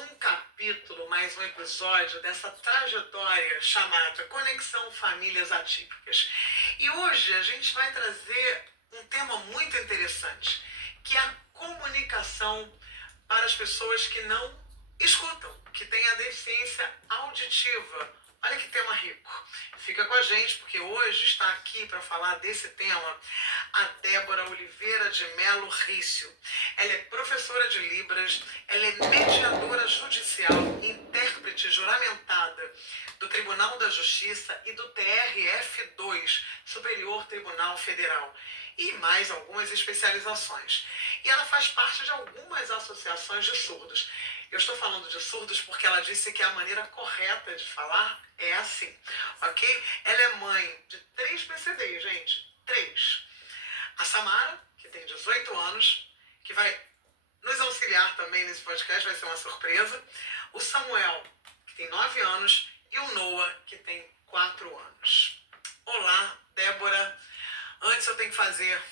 um capítulo, mais um episódio dessa trajetória chamada Conexão Famílias Atípicas. E hoje a gente vai trazer um tema muito interessante, que é a comunicação para as pessoas que não escutam, que têm a deficiência auditiva. Olha que tema rico. Fica com a gente, porque hoje está aqui para falar desse tema a Débora Oliveira de Melo Rício. Ela é professora de Libras, ela é mediadora judicial, intérprete juramentada do Tribunal da Justiça e do TRF2, Superior Tribunal Federal, e mais algumas especializações. E ela faz parte de algumas associações de surdos. Eu estou falando de surdos porque ela disse que a maneira correta de falar é assim, ok? Ela é mãe de 3 PCDs, gente. 3. A Samara, que tem 18 anos, que vai nos auxiliar também nesse podcast, vai ser uma surpresa. O Samuel, que tem 9 anos, e o Noah, que tem 4 anos. Olá, Débora. Antes eu tenho que fazer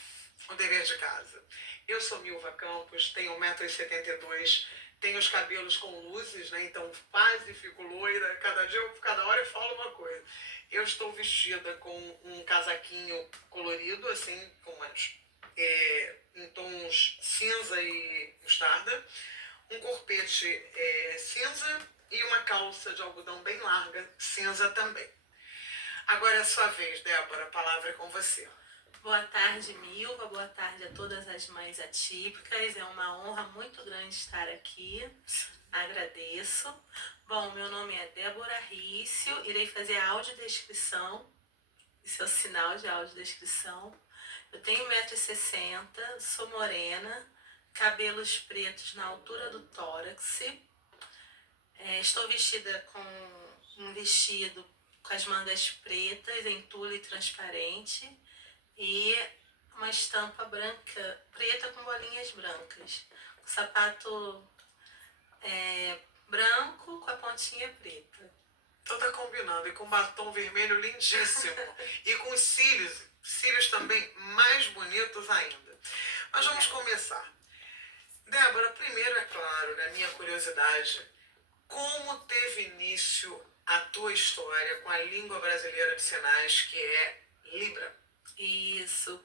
o dever de casa. Eu sou Milva Campos, tenho 1,72 m, tenho os cabelos com luzes, né? Então quase fico loira. Cada hora eu falo uma coisa. Eu estou vestida com um casaquinho colorido, assim, em tons cinza e mostarda, um corpete cinza e uma calça de algodão bem larga, cinza também. Agora é a sua vez, Débora, a palavra é com você. Boa tarde, Milva. Boa tarde a todas as mães atípicas. É uma honra muito grande estar aqui. Agradeço. Bom, meu nome é Débora Rício. Irei fazer a audiodescrição. Esse é o sinal de audiodescrição. Eu tenho 1,60 m, sou morena, cabelos pretos na altura do tórax. Estou vestida com um vestido com as mangas pretas em tule transparente e uma estampa branca, preta com bolinhas brancas. O sapato branco com a pontinha preta. Então tá combinando, e com batom vermelho lindíssimo. E com os cílios também mais bonitos ainda. Mas vamos começar. Débora, primeiro é claro, né, minha curiosidade, como teve início a tua história com a língua brasileira de sinais, que é Libra? Isso.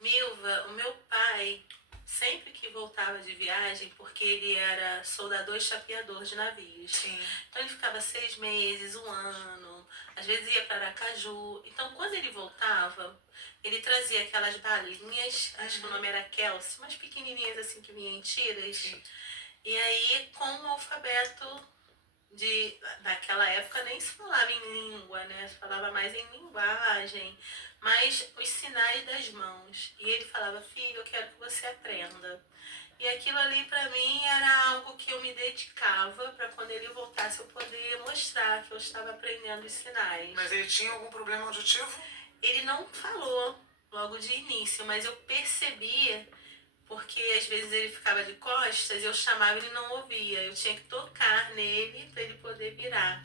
Milva, o meu pai, sempre que voltava de viagem, porque ele era soldador e chapeador de navios. Sim. Então ele ficava 6 meses, 1 ano, às vezes ia para Aracaju. Então quando ele voltava, ele trazia aquelas balinhas, acho que o nome era Kelsey, umas pequenininhas assim que vinham em tiras. Sim. E aí com o alfabeto naquela época nem se falava em língua, né? Se falava mais em linguagem, mas os sinais das mãos. E ele falava, filho, eu quero que você aprenda. E aquilo ali para mim era algo que eu me dedicava para quando ele voltasse eu poder mostrar que eu estava aprendendo os sinais. Mas ele tinha algum problema auditivo? Ele não falou logo de início, mas eu percebia, porque às vezes ele ficava de costas, eu chamava e ele não ouvia. Eu tinha que tocar nele para ele poder virar.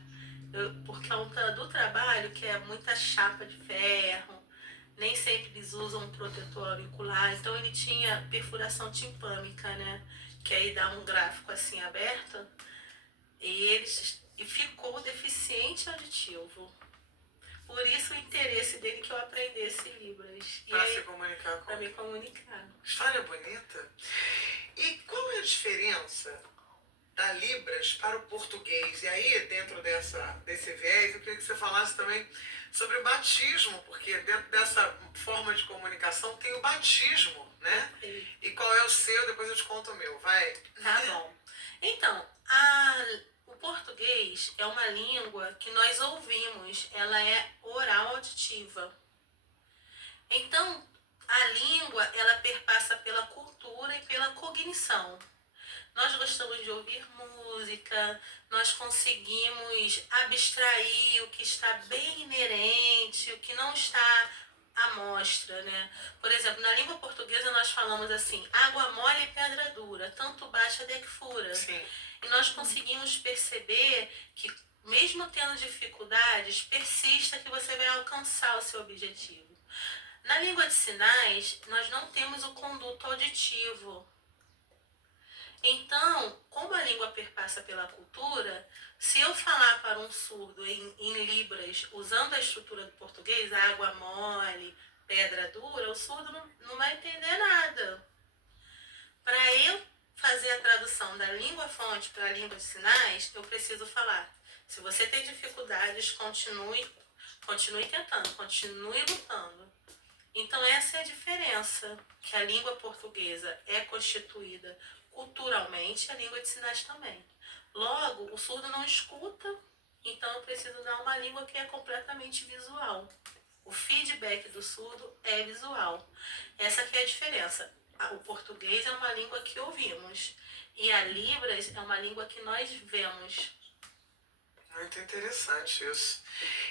Por conta do trabalho, que é muita chapa de ferro, nem sempre eles usam um protetor auricular, então ele tinha perfuração timpânica, né? Que aí dá um gráfico assim aberto, e ficou deficiente auditivo. Por isso o interesse dele que eu aprendesse Libras. Para se comunicar com Para me comunicar. História bonita. E qual é a diferença da Libras para o português? E aí, dentro desse viés, eu queria que você falasse também sobre o batismo, porque dentro dessa forma de comunicação tem o batismo, né? E qual é o seu? Depois eu te conto o meu, vai. Tá bom. Então, o português é uma língua que nós ouvimos, ela é oral auditiva. Então, a língua, ela perpassa pela cultura e pela cognição. Nós gostamos de ouvir música, nós conseguimos abstrair o que está bem inerente, o que não está à mostra, né? Por exemplo, na língua portuguesa nós falamos assim, água mole e pedra dura, tanto baixa até que fura. Sim. E nós conseguimos perceber que, mesmo tendo dificuldades, persista que você vai alcançar o seu objetivo. Na língua de sinais, nós não temos o conduto auditivo. Então, com como a língua perpassa pela cultura, se eu falar para um surdo em Libras, usando a estrutura do português, água mole, pedra dura, o surdo não vai entender nada. Para eu fazer a tradução da língua fonte para a língua de sinais, eu preciso falar. Se você tem dificuldades, continue tentando, continue lutando. Então essa é a diferença, que a língua portuguesa é constituída culturalmente, a língua de sinais também. Logo, o surdo não escuta, então eu preciso dar uma língua que é completamente visual. O feedback do surdo é visual. Essa que é a diferença. O português é uma língua que ouvimos e a Libras é uma língua que nós vemos. Muito interessante isso.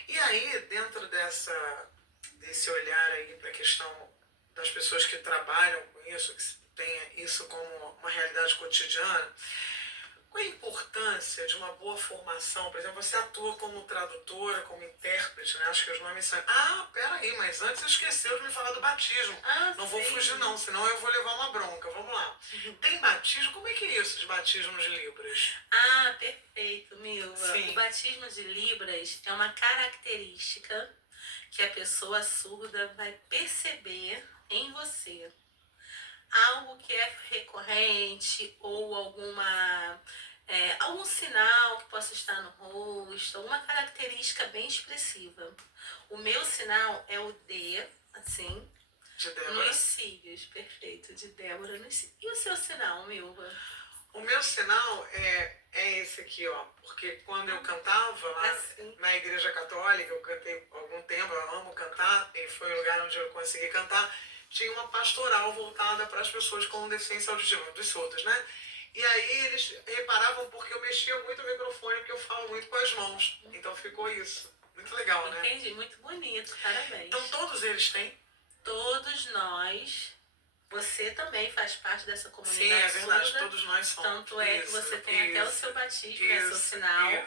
E aí, dentro desse olhar aí para a questão das pessoas que trabalham com isso, que têm isso como uma realidade cotidiana, qual a importância de uma boa formação? Por exemplo, você atua como tradutora, como intérprete, né? Acho que os nomes são... Ah, peraí, mas antes esqueceu de me falar do batismo. Não vou fugir não, senão eu vou levar uma bronca. Vamos lá. Tem batismo? Como é que é isso, os batismos de Libras? Ah, perfeito, Milva. Sim. O batismo de Libras é uma característica que a pessoa surda vai perceber em você. Algo que é recorrente ou algum sinal que possa estar no rosto, alguma característica bem expressiva. O meu sinal é o D, assim, De Débora. nos cílios, perfeito, de Débora nos cílios. E o seu sinal, Milva? O meu sinal é esse aqui, ó, porque quando eu cantava lá Assim. na Igreja Católica, eu cantei há algum tempo, eu amo cantar, e foi o lugar onde eu consegui cantar, tinha uma pastoral voltada para as pessoas com deficiência auditiva, dos surdos, né? E aí eles reparavam porque eu mexia muito o microfone, porque eu falo muito com as mãos, então ficou isso. Muito legal, né? Entendi, muito bonito, parabéns. Então todos eles têm? Todos nós. Você também faz parte dessa comunidade. Sim, é verdade, surda. todos nós somos. Tanto é que você tem até o seu batismo, né, seu sinal.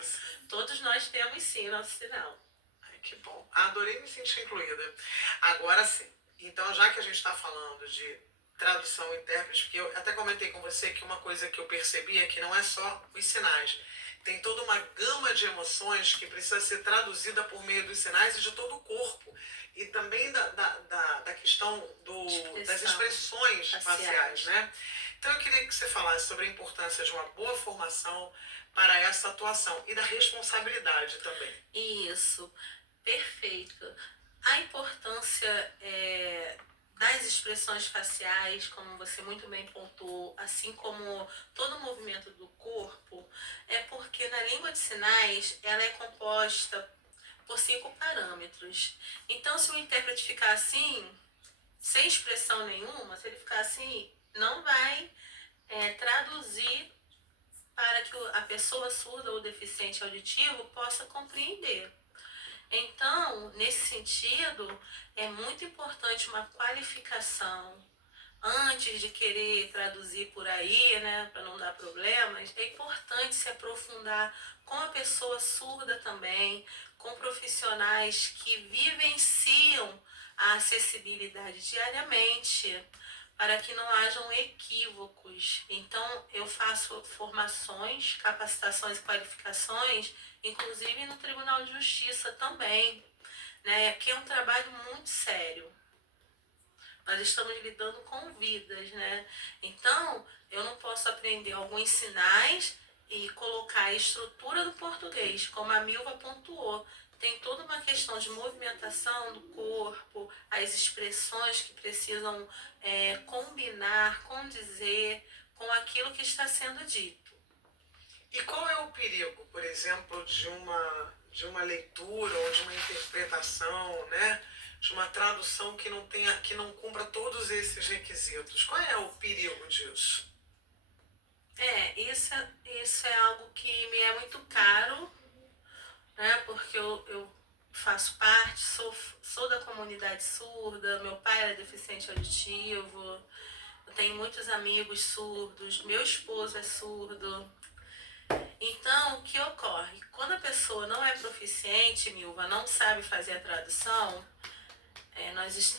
Todos nós temos sim o nosso sinal. Ai, que bom. Adorei me sentir incluída. Agora sim. Então, já que a gente está falando de tradução e intérprete, porque eu até comentei com você que uma coisa que eu percebi é que não é só os sinais. Tem toda uma gama de emoções que precisa ser traduzida por meio dos sinais e de todo o corpo. E também da questão das expressões faciais, né? Então eu queria que você falasse sobre a importância de uma boa formação para essa atuação e da responsabilidade também. Isso, perfeito. A importância das expressões faciais, como você muito bem pontuou, assim como todo o movimento do corpo, é porque na língua de sinais ela é composta por 5 parâmetros. Então, se o intérprete ficar assim, sem expressão nenhuma, se ele ficar assim, não vai traduzir para que a pessoa surda ou deficiente auditivo possa compreender. Então, nesse sentido, é muito importante uma qualificação. Antes de querer traduzir por aí, né, para não dar problemas, é importante se aprofundar com a pessoa surda também, com profissionais que vivenciam a acessibilidade diariamente, para que não hajam equívocos. Então, eu faço formações, capacitações e qualificações, inclusive no Tribunal de Justiça também, né, que é um trabalho muito sério. Nós estamos lidando com vidas, né? Então, eu não posso aprender alguns sinais e colocar a estrutura do português, como a Milva pontuou. Tem toda uma questão de movimentação do corpo, as expressões que precisam combinar, condizer com aquilo que está sendo dito. E qual é o perigo, por exemplo, de uma leitura ou de uma interpretação, né? De uma tradução que não cumpra todos esses requisitos? Qual é o perigo disso? Isso é algo que me é muito caro, né? Porque eu faço parte, sou da comunidade surda, meu pai era deficiente auditivo, eu tenho muitos amigos surdos, meu esposo é surdo. Então, o que ocorre? Quando a pessoa não é proficiente, Milva, não sabe fazer a tradução, nós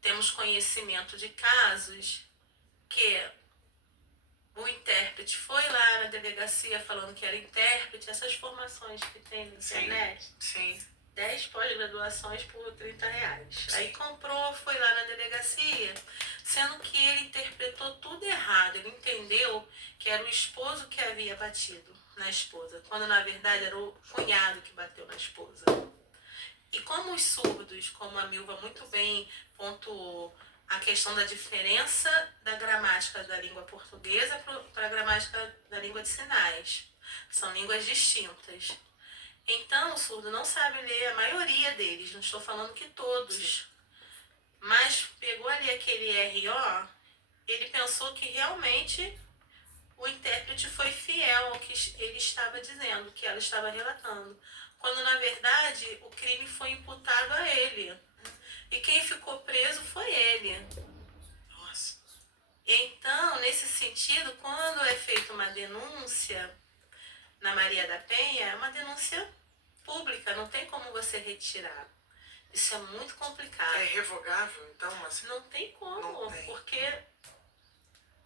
temos conhecimento de casos que o intérprete intérprete foi lá na delegacia falando que era intérprete, essas formações que tem na internet. Sim. 10 pós-graduações por R$30. Aí comprou, foi lá na delegacia, sendo que ele interpretou tudo errado. Ele entendeu que era o esposo que havia batido na esposa, quando na verdade era o cunhado que bateu na esposa. E como os surdos, como a Milva muito bem pontuou, a questão da diferença da gramática da língua portuguesa para a gramática da língua de sinais. São línguas distintas. Então, o surdo não sabe ler a maioria deles, não estou falando que todos. Sim. Mas pegou ali aquele RO, ele pensou que realmente o intérprete foi fiel ao que ele estava dizendo, que ela estava relatando. Quando, na verdade, o crime foi imputado a ele. E quem ficou preso foi ele. Nossa. Então, nesse sentido, quando é feita uma denúncia na Maria da Penha, é uma denúncia pública, não tem como você retirar. Isso é muito complicado. É irrevogável, então? Assim, não tem como, não tem. Porque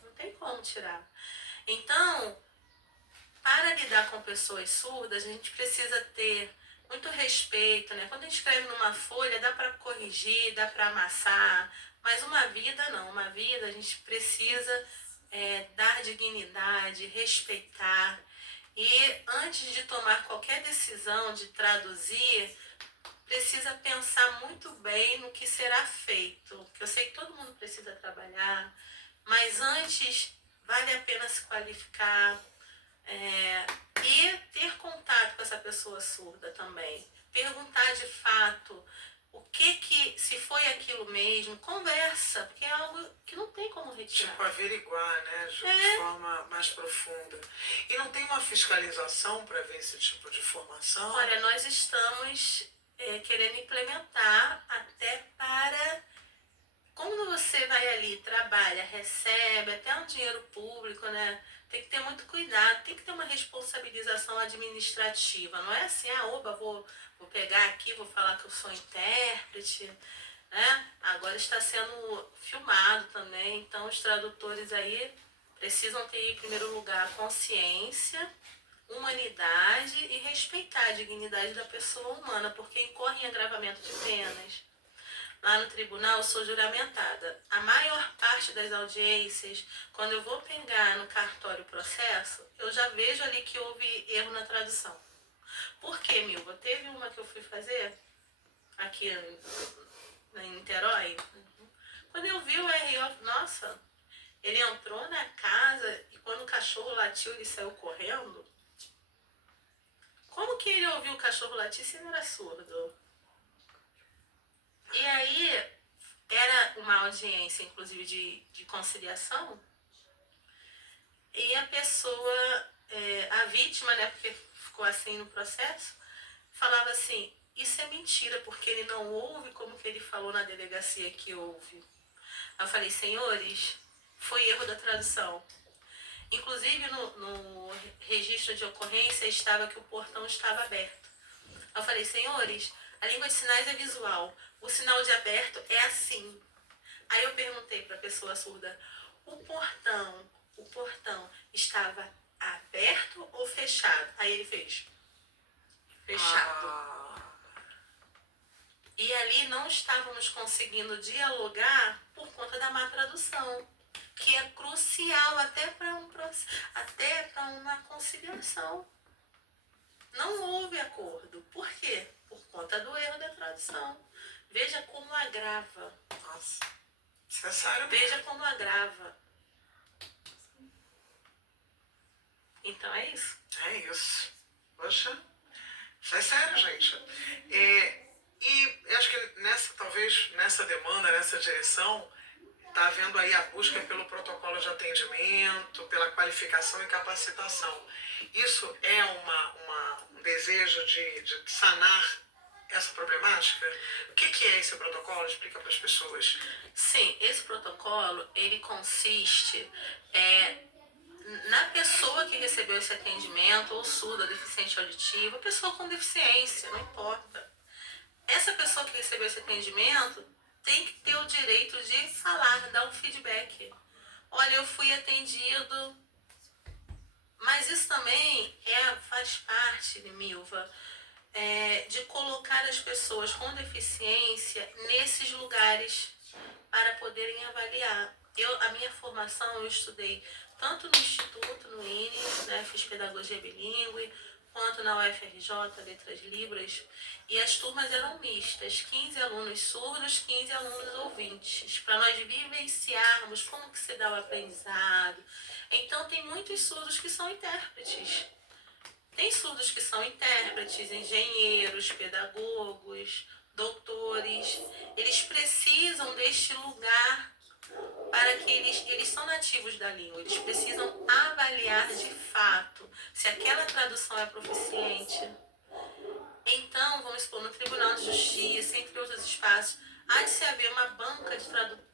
não tem como tirar. Então, para lidar com pessoas surdas, a gente precisa ter muito respeito, né? Quando a gente escreve numa folha, dá para corrigir, dá para amassar, mas uma vida não. Uma vida a gente precisa dar dignidade, respeitar. E antes de tomar qualquer decisão de traduzir, precisa pensar muito bem no que será feito. Porque eu sei que todo mundo precisa trabalhar, mas antes vale a pena se qualificar e ter contato com essa pessoa surda também. Perguntar de fato se foi aquilo mesmo, conversa, porque é algo que não tem como retirar. Tipo, averiguar, né? De forma mais profunda. E não tem uma fiscalização para ver esse tipo de formação? Olha, nós estamos querendo implementar até para... Quando você vai ali, trabalha, recebe até um dinheiro público, né? Tem que ter muito cuidado, tem que ter uma responsabilização administrativa. Não é assim, vou pegar aqui, vou falar que eu sou intérprete, né? Agora está sendo filmado também, então os tradutores aí precisam ter, em primeiro lugar, consciência, humanidade e respeitar a dignidade da pessoa humana, porque incorre em agravamento de penas. Lá no tribunal eu sou juramentada. A maior parte das audiências, quando eu vou pegar no cartório o processo, eu já vejo ali que houve erro na tradução. Por quê, Milva? Teve uma que eu fui fazer aqui em Niterói. Quando eu vi o RO, nossa, ele entrou na casa e quando o cachorro latiu, ele saiu correndo. Como que ele ouviu o cachorro latir se ele era surdo? E aí, era uma audiência, inclusive, de conciliação, e a pessoa, a vítima, né, porque ficou assim no processo, falava assim, isso é mentira, porque ele não ouve como que ele falou na delegacia que ouve. Eu falei, senhores, foi erro da tradução. Inclusive, no registro de ocorrência estava que o portão estava aberto. Eu falei, senhores, a língua de sinais é visual. O sinal de aberto é assim. Aí eu perguntei para a pessoa surda, o portão estava aberto ou fechado? Aí ele fez, fechado. E ali não estávamos conseguindo dialogar por conta da má tradução, que é crucial até para uma conciliação. Não houve acordo. Por quê? Por conta do erro da tradução. Veja como agrava. Nossa, isso é sério. Veja como agrava. Então é isso. É isso. Poxa, isso é sério, gente. E eu acho que talvez nessa demanda, nessa direção, está havendo aí a busca pelo protocolo de atendimento, pela qualificação e capacitação. Isso é um desejo de sanar essa problemática? O que é esse protocolo? Explica para as pessoas. Sim, esse protocolo, ele consiste na pessoa que recebeu esse atendimento, ou surda, deficiente auditivo, pessoa com deficiência, não importa. Essa pessoa que recebeu esse atendimento tem que ter o direito de falar, dar um feedback. Olha, eu fui atendido também faz parte, Milva, de colocar as pessoas com deficiência nesses lugares para poderem avaliar. A minha formação, eu estudei tanto no Instituto, no INE, né, fiz pedagogia bilíngue, quanto na UFRJ, Letras Libras, e as turmas eram mistas, 15 alunos surdos, 15 alunos ouvintes, para nós vivenciarmos como que se dá o aprendizado. Então tem muitos surdos que são intérpretes. Tem surdos que são intérpretes, engenheiros, pedagogos, doutores. Eles precisam deste lugar para que eles são nativos da língua. Eles precisam avaliar de fato se aquela tradução é proficiente. Então, vamos supor, no Tribunal de Justiça, entre outros espaços, há de se haver uma banca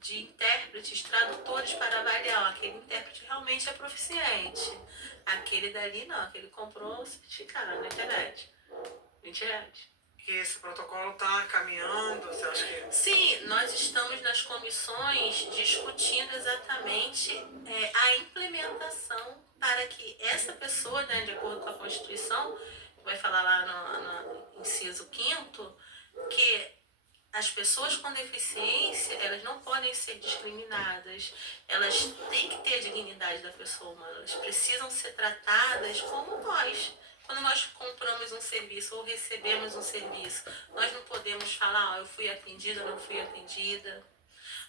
de intérpretes, tradutores para avaliar. Aquele intérprete realmente é proficiente. Aquele dali não, aquele comprou o certificado na internet. R$20. E esse protocolo está caminhando, você acha que... Sim, nós estamos nas comissões discutindo exatamente a implementação para que essa pessoa, né, de acordo com a Constituição, vai falar lá no inciso 5º, que as pessoas com deficiência, elas não podem ser discriminadas, elas têm que ter a dignidade da pessoa humana, elas precisam ser tratadas como nós. Quando nós compramos um serviço ou recebemos um serviço, nós não podemos falar, eu fui atendida, não fui atendida.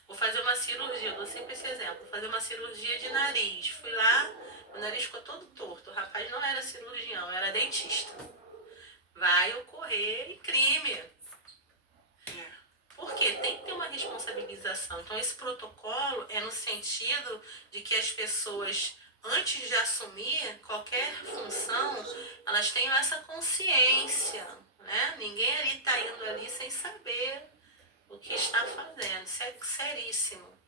Vou fazer uma cirurgia, eu dou sempre esse exemplo, vou fazer uma cirurgia de nariz. Fui lá, o nariz ficou todo torto, o rapaz não era cirurgião, era dentista. Vai ocorrer crime. Porque tem que ter uma responsabilização. Então, esse protocolo é no sentido de que as pessoas, antes de assumir qualquer função, elas tenham essa consciência, né? Ninguém ali está indo ali sem saber o que está fazendo. Isso é seríssimo.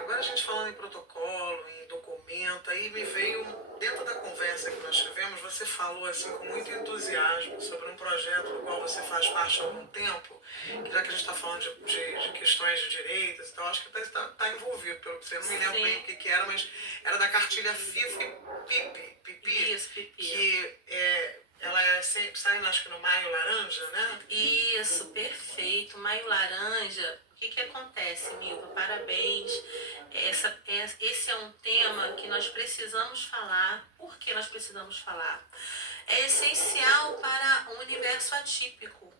Agora a gente falando em protocolo, em documento, aí me veio, dentro da conversa que nós tivemos, você falou assim com muito entusiasmo sobre um projeto do qual você faz parte há algum tempo, já que a gente está falando de questões de direitos e tal, acho que está envolvido, pelo que você não me lembro bem o que era, mas era da cartilha FIFO e Pipi. Isso, Pipi. Que ela sempre sai, acho que no Maio Laranja, né? Isso, perfeito. Maio Laranja. O que acontece, Milva? Parabéns. Esse é um tema que nós precisamos falar. Por que nós precisamos falar? É essencial para o universo atípico.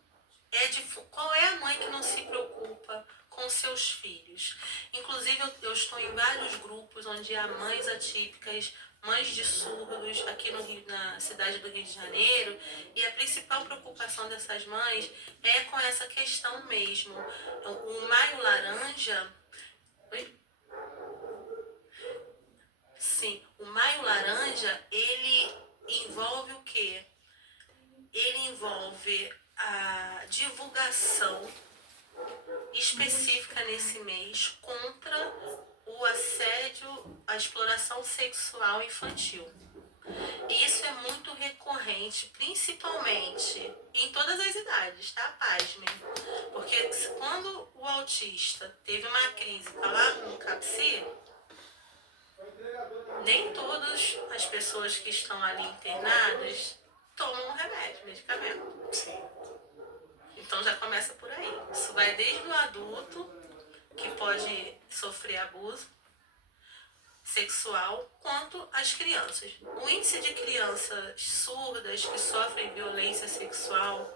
Qual é a mãe que não se preocupa com seus filhos? Inclusive, eu estou em vários grupos onde há mães atípicas, mães de surdos, aqui na cidade do Rio de Janeiro, e a principal preocupação dessas mães é com essa questão mesmo. O Maio Laranja... Oi? Sim, o Maio Laranja, ele envolve o quê? Ele envolve a divulgação específica nesse mês contra o assédio, a exploração sexual infantil. Isso é muito recorrente, principalmente em todas as idades, tá? Pasmem. Porque quando o autista teve uma crise, tá lá no CAPSI, nem todas as pessoas que estão ali internadas tomam remédio, medicamento. Sim. Então já começa por aí. Isso vai desde o adulto, que pode sofrer abuso sexual, quanto as crianças. O índice de crianças surdas que sofrem violência sexual,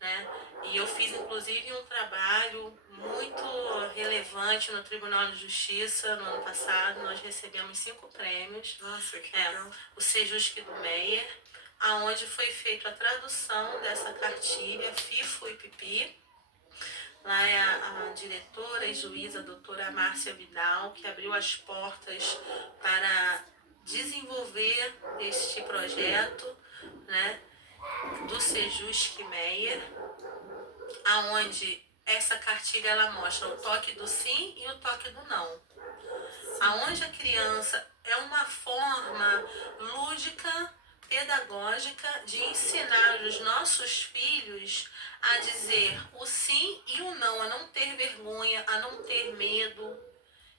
né? E eu fiz inclusive um trabalho muito relevante no Tribunal de Justiça no ano passado. Nós recebemos 5 prêmios. Nossa, que legal. O Sejusc do Meyer, aonde foi feita a tradução dessa cartilha FIFO e Pipi. Lá é a diretora e juíza, a doutora Márcia Vidal, que abriu as portas para desenvolver este projeto, né, do Sejusc Meyer, aonde essa cartilha ela mostra o toque do sim e o toque do não. Aonde a criança é uma forma lúdica, pedagógica de ensinar os nossos filhos a dizer o sim e o não, a não ter vergonha, a não ter medo.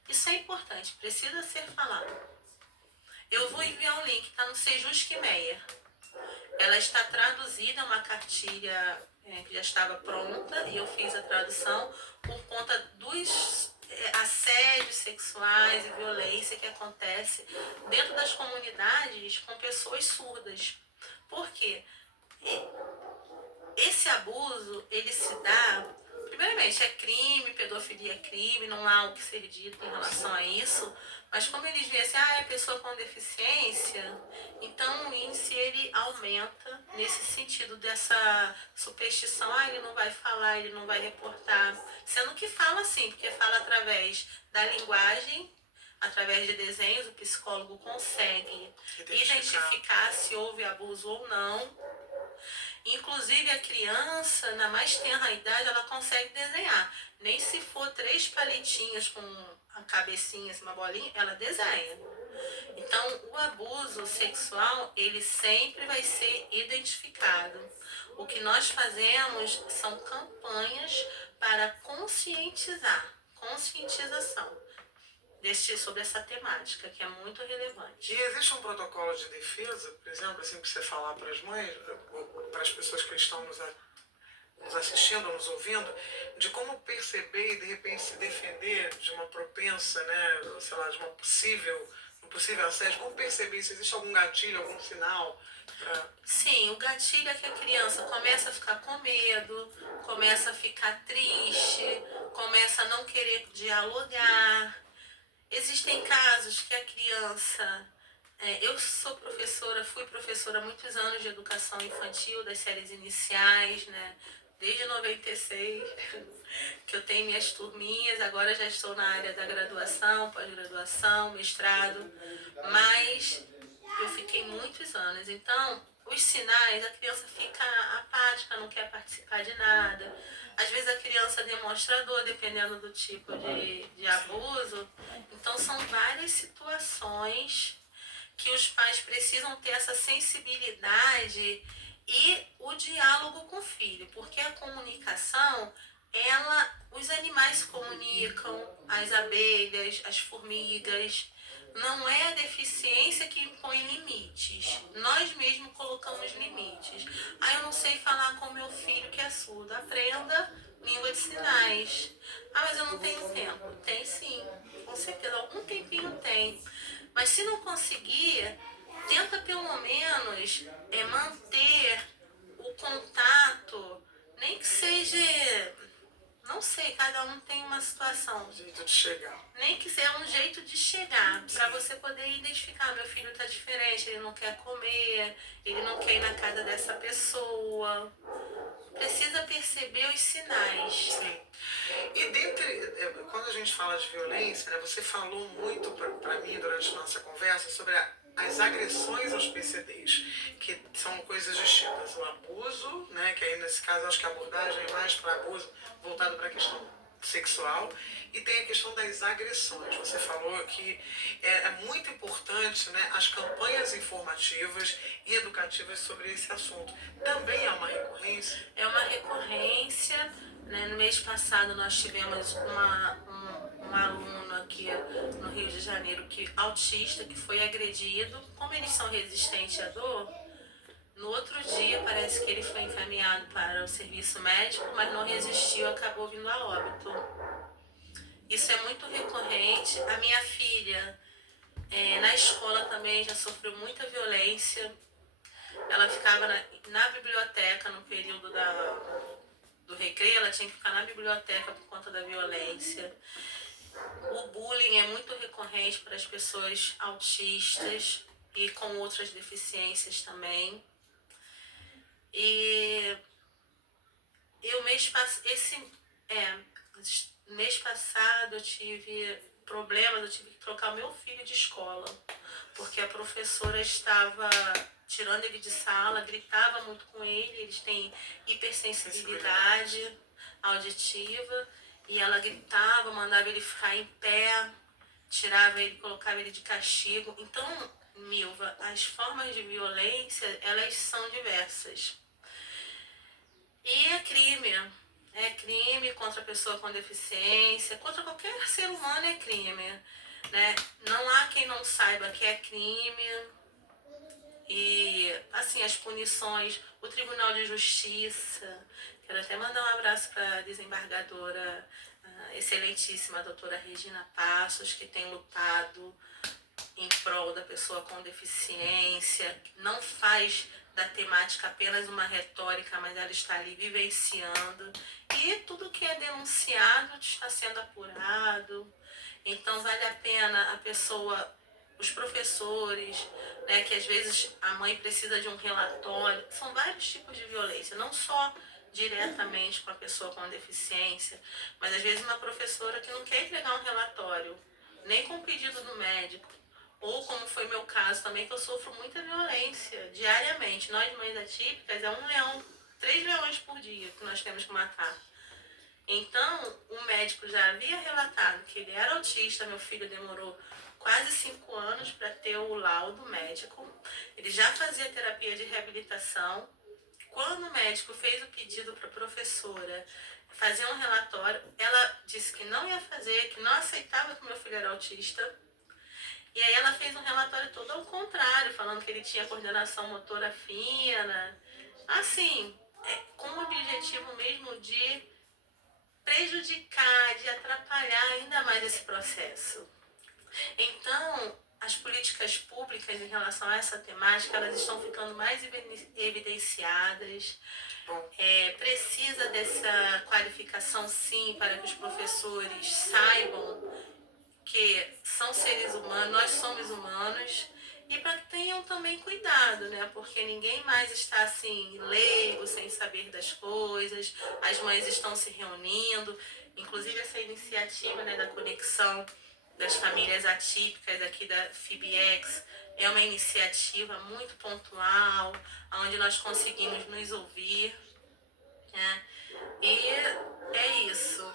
Isso é importante, precisa ser falado. Eu vou enviar um link, tá no Sejusc Meyer. Ela está traduzida, uma cartilha que já estava pronta, e eu fiz a tradução por conta dos assédios sexuais e violência que acontece dentro das comunidades com pessoas surdas. Por quê? Esse abuso, ele se dá, primeiramente, é crime, pedofilia é crime, não há o que ser dito em relação a isso, mas como eles veem assim, é pessoa com deficiência, então o índice ele aumenta nesse sentido dessa superstição, ele não vai falar, ele não vai reportar, sendo que fala sim, porque fala através da linguagem, através de desenhos, o psicólogo consegue identificar se houve abuso ou não. Inclusive a criança, na mais tenra idade, ela consegue desenhar. Nem se for 3 palitinhos com a cabecinha, uma bolinha, ela desenha. Então, o abuso sexual, ele sempre vai ser identificado. O que nós fazemos são campanhas para conscientização sobre essa temática, que é muito relevante. E existe um protocolo de defesa, por exemplo, assim, para você falar para as mães, ou para as pessoas que estão nos assistindo, nos ouvindo, de como perceber e de repente se defender de uma propensa, né, sei lá, de um possível assédio, como perceber se existe algum gatilho, algum sinal? Sim, o gatilho é que a criança começa a ficar com medo, começa a ficar triste, começa a não querer dialogar. Existem casos que a criança... eu sou professora, fui professora há muitos anos de educação infantil, das séries iniciais, né? Desde 96, que eu tenho minhas turminhas, agora já estou na área da graduação, pós-graduação, mestrado, mas eu fiquei muitos anos. Então, os sinais, a criança fica apática, não quer participar de nada. Às vezes a criança demonstra dor, dependendo do tipo de abuso. Então, são várias situações que os pais precisam ter essa sensibilidade e o diálogo com o filho, porque a comunicação, os animais se comunicam, as abelhas, as formigas. Não é a deficiência que impõe limites. Nós mesmos colocamos limites. Eu não sei falar com meu filho que é surdo. Aprenda língua de sinais. Mas eu não tenho tempo. Tem sim, com certeza. Algum tempinho tem. Mas se não conseguir, tenta pelo menos manter o contato, nem que seja... Não sei, cada um tem uma situação. Um jeito de chegar. Nem que seja um jeito de chegar, para você poder identificar, meu filho tá diferente, ele não quer comer, ele não quer ir na casa dessa pessoa. Precisa perceber os sinais. Sim. E quando a gente fala de violência, né, você falou muito para mim durante nossa conversa sobre as agressões aos PCDs, que são coisas distintas. O abuso, né, que aí nesse caso acho que a abordagem é mais para abuso voltado para a questão sexual, e tem a questão das agressões. Você falou que é muito importante, né, as campanhas informativas e educativas sobre esse assunto. Também é uma recorrência? É uma recorrência, né? No mês passado nós tivemos um aluno aqui no Rio de Janeiro, autista, que foi agredido. Como eles são resistentes à dor, no outro dia parece que ele foi encaminhado para o serviço médico, mas não resistiu, acabou vindo a óbito. Isso é muito recorrente. A minha filha, na escola também já sofreu muita violência. Ela ficava na biblioteca no período do recreio, ela tinha que ficar na biblioteca por conta da violência. O bullying é muito recorrente para as pessoas autistas e com outras deficiências também. E mês passado eu tive problemas, eu tive que trocar o meu filho de escola, porque a professora estava tirando ele de sala, gritava muito com ele, eles têm hipersensibilidade auditiva, e ela gritava, mandava ele ficar em pé, tirava ele, colocava ele de castigo. Então, Milva, as formas de violência, elas são diversas. E é crime contra a pessoa com deficiência, contra qualquer ser humano é crime. né? Não há quem não saiba que é crime. E, assim, as punições, o Tribunal de Justiça, quero até mandar um abraço para a desembargadora excelentíssima, a doutora Regina Passos, que tem lutado em prol da pessoa com deficiência, não faz da temática apenas uma retórica, mas ela está ali vivenciando. E tudo que é denunciado está sendo apurado. Então vale a pena a pessoa, os professores, né, que às vezes a mãe precisa de um relatório. São vários tipos de violência, não só diretamente com a pessoa com deficiência, mas às vezes uma professora que não quer entregar um relatório, nem com o pedido do médico, ou como foi meu caso também, que eu sofro muita violência diariamente. Nós, mães atípicas, é 1 leão, 3 leões por dia que nós temos que matar. Então, o médico já havia relatado que ele era autista, meu filho demorou quase 5 anos para ter o laudo médico. Ele já fazia terapia de reabilitação. Quando o médico fez o pedido para a professora fazer um relatório, ela disse que não ia fazer, que não aceitava que meu filho era autista. E aí ela fez um relatório todo ao contrário, falando que ele tinha coordenação motora fina. Assim, com o objetivo mesmo de prejudicar, de atrapalhar ainda mais esse processo. Então, as políticas públicas em relação a essa temática, elas estão ficando mais evidenciadas. Precisa dessa qualificação, sim, para que os professores saibam que são seres humanos, nós somos humanos, e para que tenham também cuidado, né? Porque ninguém mais está assim, leigo, sem saber das coisas, as mães estão se reunindo, inclusive essa iniciativa, né, da conexão das famílias atípicas aqui da FIBEX é uma iniciativa muito pontual, onde nós conseguimos nos ouvir, né? E é isso.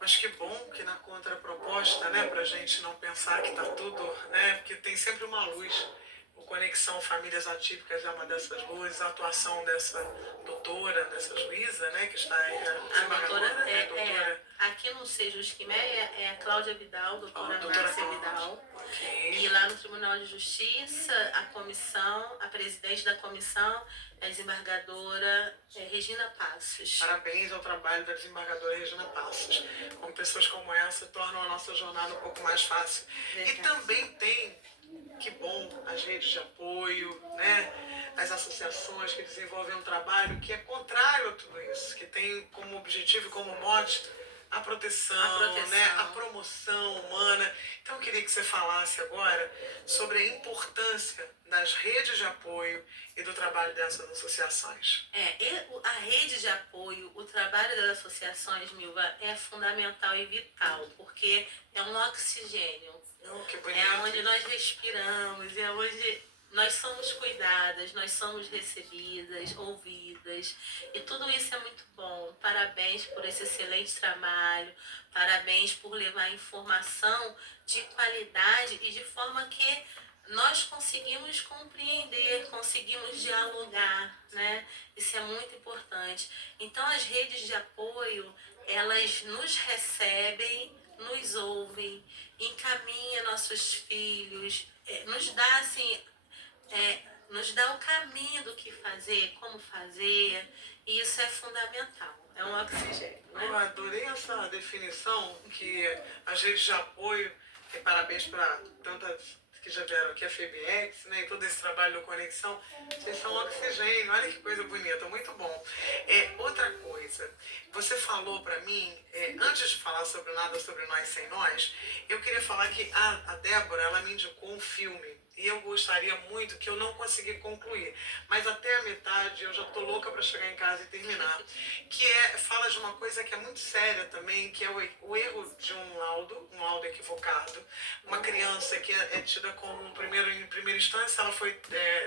Mas que bom que na contraproposta, né, para a gente não pensar que está tudo, né, porque tem sempre uma luz. O Conexão Famílias Atípicas é uma dessas luzes, a atuação dessa doutora, dessa juíza, né, que está aí, a doutora, aqui no Sejus Quiméria é a Cláudia Vidal, doutora Márcia Vidal. Okay. E lá no Tribunal de Justiça, a comissão, a presidente da comissão é a desembargadora Regina Passos. Parabéns ao trabalho da desembargadora Regina Passos. Como pessoas como essa tornam a nossa jornada um pouco mais fácil. Verdade. E também tem, que bom, as redes de apoio, né? As associações que desenvolvem um trabalho que é contrário a tudo isso, que tem como objetivo e como mote a proteção, né? A promoção humana. Então eu queria que você falasse agora sobre a importância das redes de apoio e do trabalho dessas associações. A rede de apoio, o trabalho das associações, Milva, é fundamental e vital, porque é um oxigênio. Que bonito. É onde nós respiramos, é onde nós somos cuidadas, nós somos recebidas, ouvidas, e tudo isso é muito bom. Parabéns por esse excelente trabalho, parabéns por levar informação de qualidade e de forma que nós conseguimos compreender, conseguimos dialogar, né? Isso é muito importante. Então as redes de apoio, elas nos recebem, nos ouvem, encaminha nossos filhos, nos dá assim, nos dá o caminho do que fazer, como fazer, e isso é fundamental, é um oxigênio. Né? Eu adorei essa definição que as redes de apoio, e parabéns para tantas que já vieram aqui, a FEBEX, né, e todo esse trabalho do Conexão, vocês são oxigênio, olha que coisa bonita, muito bom. Outra coisa, você falou para mim, antes de falar sobre Nada Sobre Nós Sem Nós, eu queria falar que a Débora, ela me indicou um filme, e eu gostaria muito, que eu não consegui concluir, mas até a metade eu já tô louca para chegar em casa e terminar, que fala de uma coisa que é muito séria também, que é o erro de um laudo equivocado. Uma criança que é tida como, em primeira instância, ela foi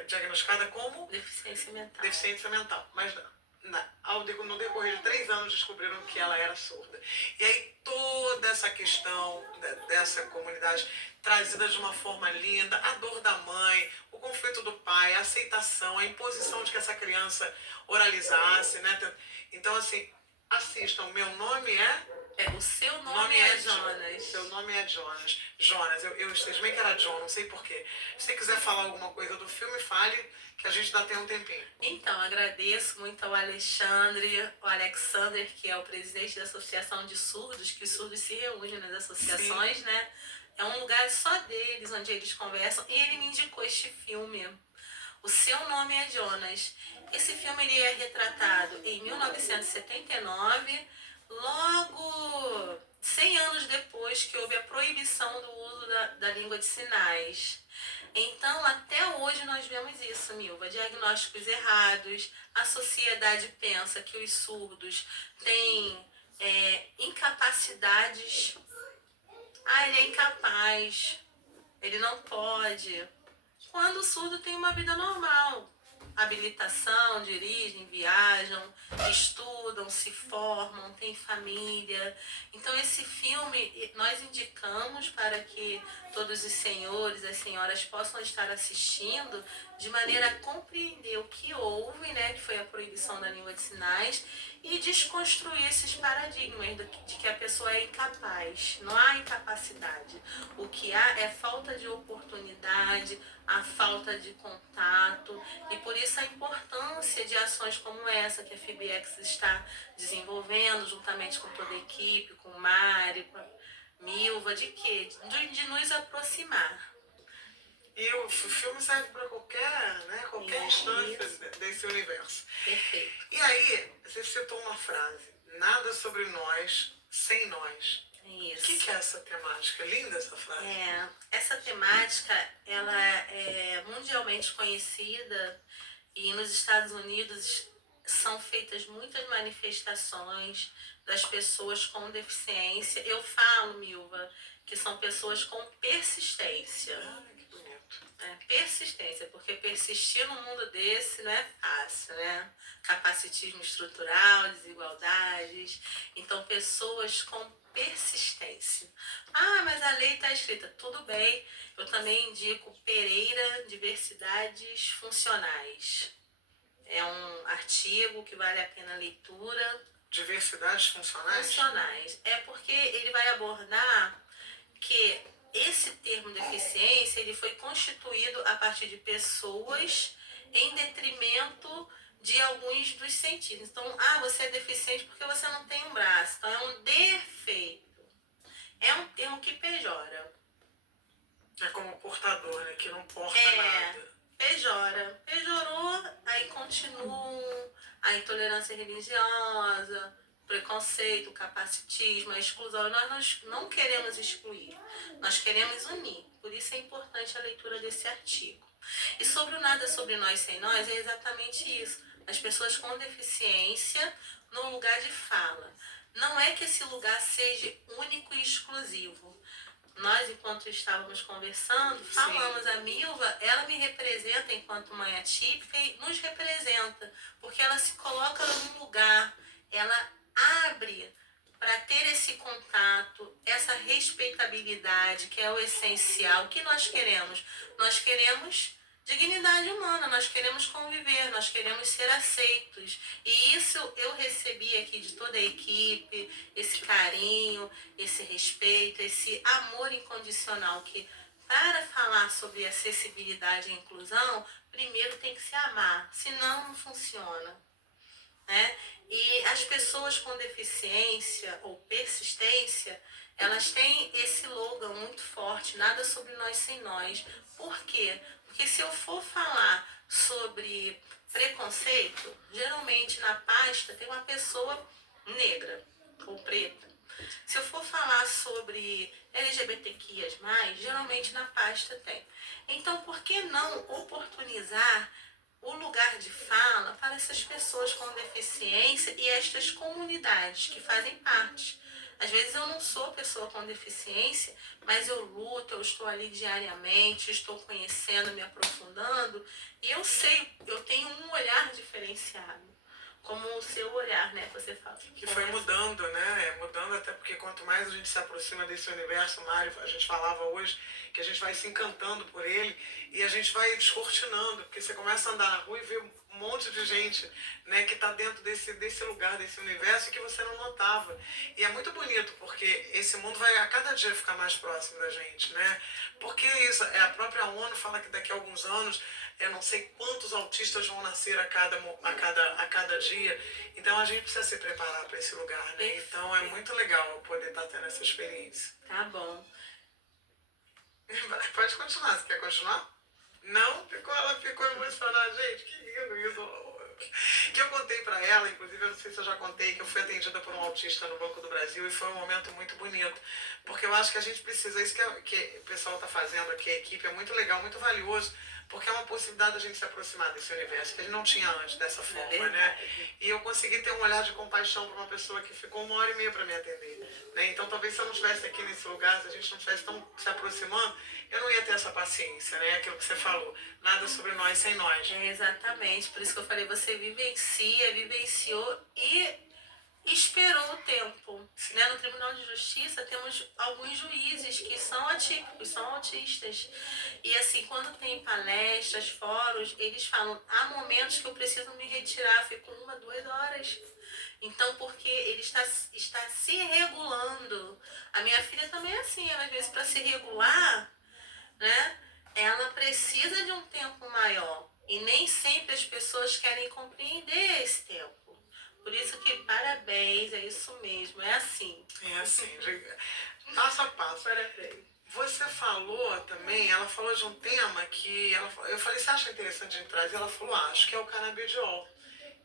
diagnosticada como deficiência mental. Mas no decorrer de 3 anos descobriram que ela era surda. E aí toda essa questão dessa comunidade trazida de uma forma linda, a dor da mãe, o conflito do pai, a aceitação, a imposição de que essa criança oralizasse, né? Então, assim, assistam. Meu nome é O seu O nome nome é é Jonas. Seu nome é Jonas. Jonas, eu estimei que era John, não sei porquê. Se você quiser falar alguma coisa do filme, fale, que a gente ainda tem um tempinho. Então, agradeço muito ao Alexander, que é o presidente da Associação de Surdos, que os surdos se reúnem nas associações, Sim. né? É um lugar só deles, onde eles conversam, e ele me indicou este filme. O Seu Nome é Jonas. Esse filme ele é retratado em 1979, logo 100 anos depois que houve a proibição do uso da língua de sinais. Então, até hoje nós vemos isso, Milva. Diagnósticos errados, a sociedade pensa que os surdos têm incapacidades. Ah, ele é incapaz, ele não pode. Quando o surdo tem uma vida normal. Habilitação, dirigem, viajam, estudam, se formam, têm família. Então esse filme nós indicamos para que todos os senhores, as senhoras possam estar assistindo de maneira a compreender o que houve, né, que foi a proibição da língua de sinais, e desconstruir esses paradigmas de que a pessoa é incapaz. Não há incapacidade. O que há é falta de oportunidade, a falta de contato, e por isso a importância de ações como essa que a FIBEX está desenvolvendo, juntamente com toda a equipe, com o Mário, com a Milva, de quê? De nos aproximar. E o filme serve para qualquer instância desse universo. Perfeito. E aí, você citou uma frase: nada sobre nós sem nós. Isso. O que é essa temática? Linda essa frase. Essa temática ela é mundialmente conhecida e nos Estados Unidos são feitas muitas manifestações das pessoas com deficiência. Eu falo, Milva, que são pessoas com persistência. Que bonito. Persistência, porque persistir num mundo desse não é fácil, né? Capacitismo estrutural, desigualdades. Então, pessoas com persistência. Ah, mas a lei está escrita. Tudo bem, eu também indico Pereira, Diversidades Funcionais. É um artigo que vale a pena a leitura. Diversidades funcionais? Funcionais. É porque ele vai abordar que esse termo deficiência ele foi constituído a partir de pessoas em detrimento de alguns dos sentidos. Então, você é deficiente porque você não tem um braço. Então, é um defeito. É um termo que pejora. É como portador, né? Que não porta nada. Pejora. Pejorou, aí continuam a intolerância religiosa, preconceito, capacitismo, a exclusão. Nós não queremos excluir, nós queremos unir. Por isso é importante a leitura desse artigo. E sobre o nada sobre nós sem nós é exatamente isso. As pessoas com deficiência no lugar de fala. Não é que esse lugar seja único e exclusivo. Nós, enquanto estávamos conversando, falamos, a Milva, ela me representa enquanto mãe atípica e nos representa, porque ela se coloca num lugar, ela abre para ter esse contato, essa respeitabilidade, que é o essencial. O que nós queremos? Nós queremos dignidade humana, nós queremos conviver, nós queremos ser aceitos. E isso eu recebi aqui de toda a equipe, esse carinho, esse respeito, esse amor incondicional que para falar sobre acessibilidade e inclusão, primeiro tem que se amar, senão não funciona. Né? E as pessoas com deficiência ou persistência, elas têm esse slogan muito forte, nada sobre nós sem nós. Por quê? Porque se eu for falar sobre preconceito, geralmente na pasta tem uma pessoa negra ou preta. Se eu for falar sobre LGBTQIAs+, geralmente na pasta tem. Então, por que não oportunizar o lugar de fala para essas pessoas com deficiência e estas comunidades que fazem parte? Às vezes eu não sou pessoa com deficiência, mas eu luto, eu estou ali diariamente, estou conhecendo, me aprofundando, e eu sei, eu tenho um olhar diferenciado, como o seu olhar, né? Você fala. Que foi mudando, né? Mudando até porque quanto mais a gente se aproxima desse universo, Mário, a gente falava hoje que a gente vai se encantando por ele e a gente vai descortinando, porque você começa a andar na rua e vê um monte de gente, né, que está dentro desse lugar, desse universo que você não notava. E é muito bonito, porque esse mundo vai a cada dia ficar mais próximo da gente, né? Porque isso, a própria ONU fala que daqui a alguns anos, eu não sei quantos autistas vão nascer a cada dia. Então a gente precisa se preparar para esse lugar, né? Então é muito legal poder estar tendo essa experiência. Tá bom. Pode continuar, você quer continuar? Não? Ela ficou emocionada. Gente, que lindo isso. Que eu contei pra ela, inclusive, eu não sei se eu já contei, que eu fui atendida por um autista no Banco do Brasil e foi um momento muito bonito. Porque eu acho que a gente precisa, isso que o pessoal tá fazendo aqui, a equipe, é muito legal, muito valioso, porque é uma possibilidade da gente se aproximar desse universo, que a gente não tinha antes dessa forma, né? E eu consegui ter um olhar de compaixão para uma pessoa que ficou 1 hora e meia para me atender, né? Então, talvez se eu não estivesse aqui nesse lugar, se a gente não estivesse tão se aproximando, eu não ia ter essa paciência, né? Aquilo que você falou, nada sobre nós sem nós. É exatamente, por isso que eu falei, você vivencia, vivenciou e esperou o tempo. Né? No Tribunal de Justiça temos alguns juízes que são atípicos, são autistas. E assim, quando tem palestras, fóruns, eles falam, há momentos que eu preciso me retirar, fico 1, 2 horas. Então, porque ele está se regulando. A minha filha também é assim, ela, às vezes, para se regular, né, ela precisa de um tempo maior. E nem sempre as pessoas querem compreender esse tempo. Por isso que parabéns, é isso mesmo, é assim. É assim, passo a passo. Parabéns. Você falou também, ela falou de um tema que eu falei, você acha interessante a gente trazer? Ela falou, acho que é o canabidiol.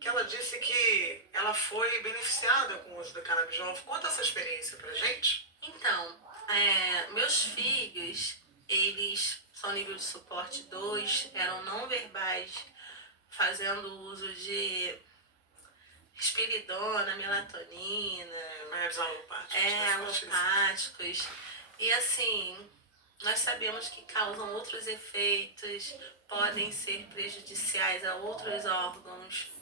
Que ela disse que ela foi beneficiada com o uso do canabidiol. Conta essa experiência pra gente. Então, meus filhos, eles são nível de suporte 2, eram não verbais, fazendo uso de espiridona, melatonina, alopáticos. E assim, nós sabemos que causam outros efeitos, podem ser prejudiciais a outros órgãos.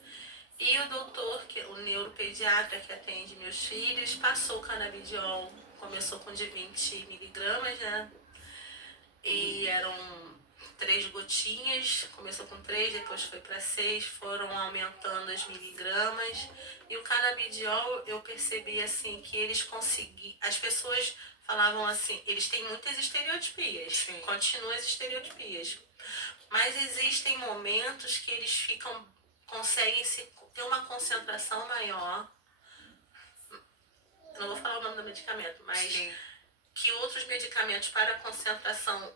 E o doutor, o neuropediatra que atende meus filhos, passou o canabidiol, começou com de 20 miligramas, né? E eram 3 gotinhas, começou com 3, depois foi para 6, foram aumentando as miligramas. E o canabidiol, eu percebi assim que eles conseguiam, as pessoas falavam assim, eles têm muitas estereotipias, Sim. Continuam as estereotipias. Mas existem momentos que eles conseguem ter uma concentração maior. Eu não vou falar o nome do medicamento, mas Sim. que outros medicamentos para concentração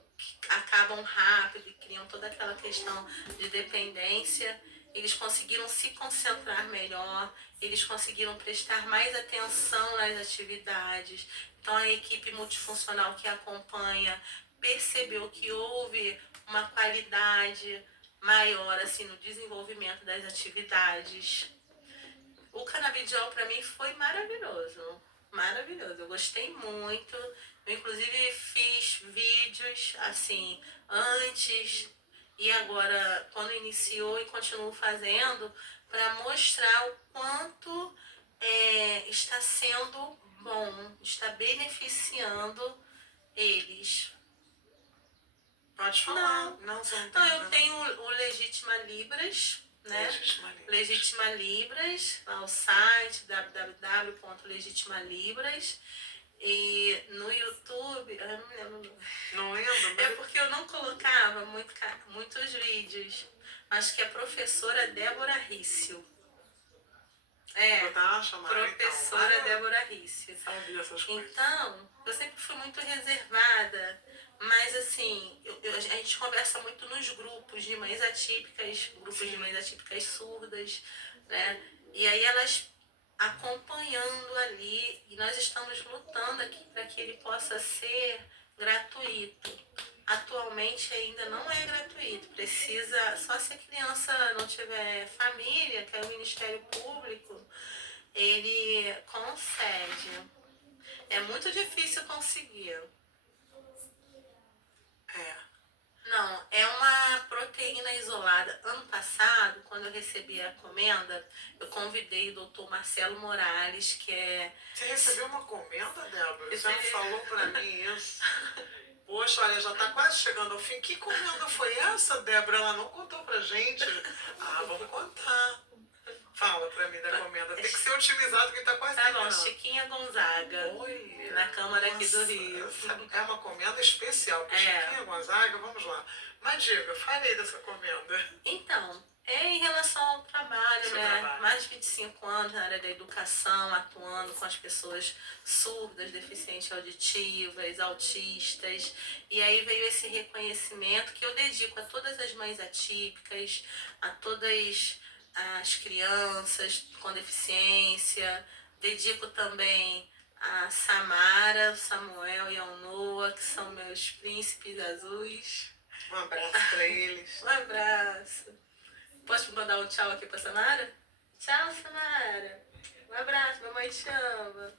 acabam rápido e criam toda aquela questão de dependência, eles conseguiram se concentrar melhor, eles conseguiram prestar mais atenção nas atividades. Então a equipe multifuncional que acompanha percebeu que houve uma qualidade maior assim no desenvolvimento das atividades. O canabidiol para mim foi maravilhoso. Maravilhoso, eu gostei muito. Eu inclusive fiz vídeos assim antes e agora quando iniciou e continuo fazendo para mostrar o quanto está sendo bom, está beneficiando eles. Pode falar. Não, você não tem. Então eu tenho o Legítima Libras, né? Legítima Libras, lá o site www.legitimalibras. E no YouTube, eu não lembro. Não lembro? É porque eu não colocava muitos vídeos. Acho que é a professora Débora Rício. Professora então. Débora Rício. Sabia essas coisas. Então, eu sempre fui muito reservada, mas assim, a gente conversa muito nos grupos de mães atípicas, de mães atípicas surdas, né? E aí elas acompanhando ali, e nós estamos lutando aqui para que ele possa ser gratuito. Atualmente ainda não é gratuito, precisa, só se a criança não tiver família, que é o Ministério Público, ele concede. É muito difícil conseguir. Não, é uma proteína isolada. Ano passado, quando eu recebi a comenda, eu convidei o doutor Marcelo Morales, que é... Você recebeu uma comenda, Débora? Você não falou pra mim isso? Poxa, olha, já tá quase chegando ao fim. Que comenda foi essa, Débora? Ela não contou pra gente. Ah, vamos contar. Fala pra mim da comenda. Tem que ser otimizado que tá quase Tá bom, terminando. Chiquinha Gonzaga, Olha, na Câmara aqui do nossa, Rio. essa é uma comenda especial. É. Chiquinha Gonzaga, vamos lá. Mas diga, fale aí dessa comenda. Então, em relação ao trabalho, Seu né? trabalho. Mais de 25 anos na área da educação, atuando com as pessoas surdas, deficientes auditivas, autistas. E aí veio esse reconhecimento que eu dedico a todas as mães atípicas, a todas as crianças com deficiência. Dedico também a Samara, o Samuel e ao Noah, que são meus príncipes azuis. Um abraço pra eles. Um abraço. Posso mandar um tchau aqui pra Samara? Tchau, Samara. Um abraço, mamãe te ama.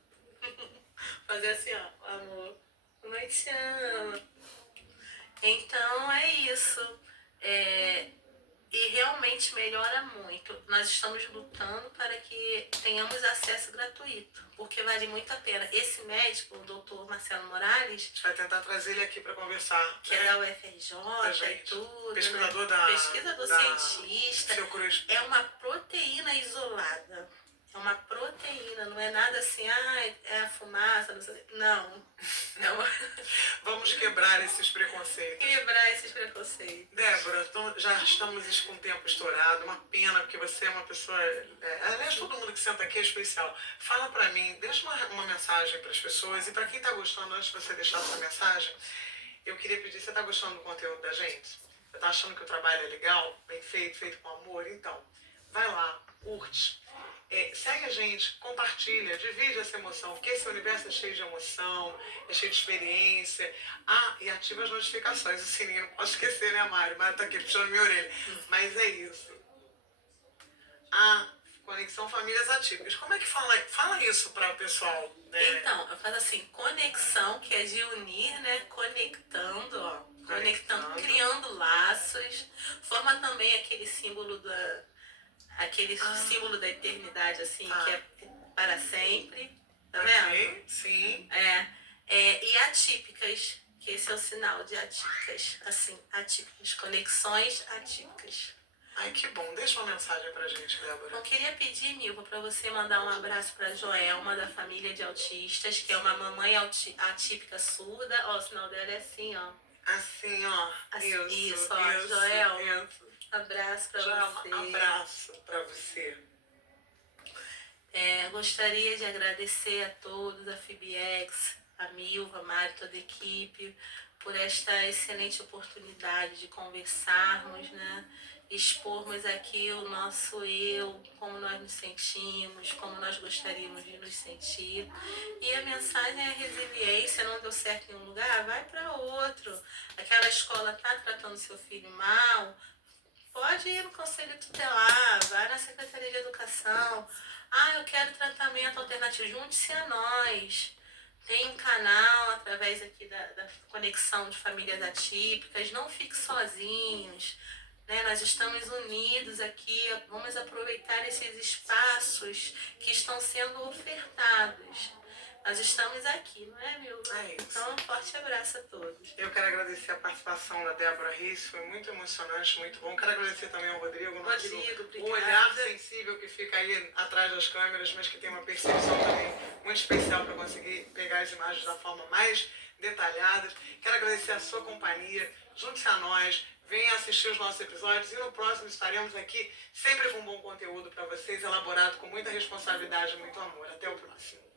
Fazer assim, ó, amor. Mamãe te ama. Então é isso. E realmente melhora muito. Nós estamos lutando para que tenhamos acesso gratuito, porque vale muito a pena. Esse médico, o doutor Marcelo Morales, A gente vai tentar trazer ele aqui pra conversar. que é da UFRJ e tudo, Pesquisador né? da... Pesquisador cientista, Seu Cruz. é uma proteína isolada. É uma proteína, não é nada assim, é a fumaça, não sei. Não. É uma... Vamos quebrar esses preconceitos. Quebrar esses preconceitos. Débora, já estamos com o tempo estourado, uma pena, porque você é uma pessoa. Aliás, todo mundo que senta aqui é especial. Fala pra mim, deixa uma mensagem para as pessoas, e para quem tá gostando, antes de você deixar sua mensagem, eu queria pedir: você tá gostando do conteúdo da gente? Você tá achando que o trabalho é legal, bem feito, feito com amor? Então, vai lá, curte. Segue a gente, compartilha, divide essa emoção, porque esse universo é cheio de emoção, é cheio de experiência. E ativa as notificações, o sininho, não posso esquecer, né, Mário? Mário tá aqui puxando minha orelha. Mas é isso. Conexão Famílias Atípicas. Como é que fala isso para o pessoal? Né? Então, eu faço assim, conexão, que é de unir, né? Conectando, ó. Conectando, criando laços. Forma também aquele símbolo símbolo da eternidade, assim, que é para sempre. Tá vendo? Sim. E atípicas, que esse é o sinal de atípicas. Assim, atípicas, conexões atípicas. Ai, que bom. Deixa uma mensagem pra gente, Débora. Eu queria pedir, Milva, para você mandar um abraço para Joelma, da família de autistas, que é uma mamãe atípica surda. Ó, o sinal dela é assim, ó. Assim, ó. Isso, ó. Joelma. Isso. Abraço para você. Um abraço para você. Gostaria de agradecer a todos, a FIBEX, a Milva, a Mari, toda a equipe, por esta excelente oportunidade de conversarmos, né? Expormos aqui o nosso eu, como nós nos sentimos, como nós gostaríamos de nos sentir. E a mensagem é resiliência: não deu certo em um lugar, vai para outro. Aquela escola está tratando seu filho mal, pode ir no conselho tutelar, vai na Secretaria de Educação. Eu quero tratamento alternativo, junte-se a nós. Tem um canal através aqui da Conexão de Famílias Atípicas, não fique sozinhos. Né? Nós estamos unidos aqui, vamos aproveitar esses espaços que estão sendo ofertados. Nós estamos aqui, não é, Milva? É isso. Então, um forte abraço a todos. Eu quero agradecer a participação da Débora Risso, foi muito emocionante, muito bom. Quero agradecer também ao Rodrigo, Obrigada. o olhar sensível que fica aí atrás das câmeras, mas que tem uma percepção também muito especial para conseguir pegar as imagens da forma mais detalhada. Quero agradecer a sua companhia, junte-se a nós, venha assistir os nossos episódios, e no próximo estaremos aqui sempre com um bom conteúdo para vocês, elaborado com muita responsabilidade e muito amor. Até o próximo.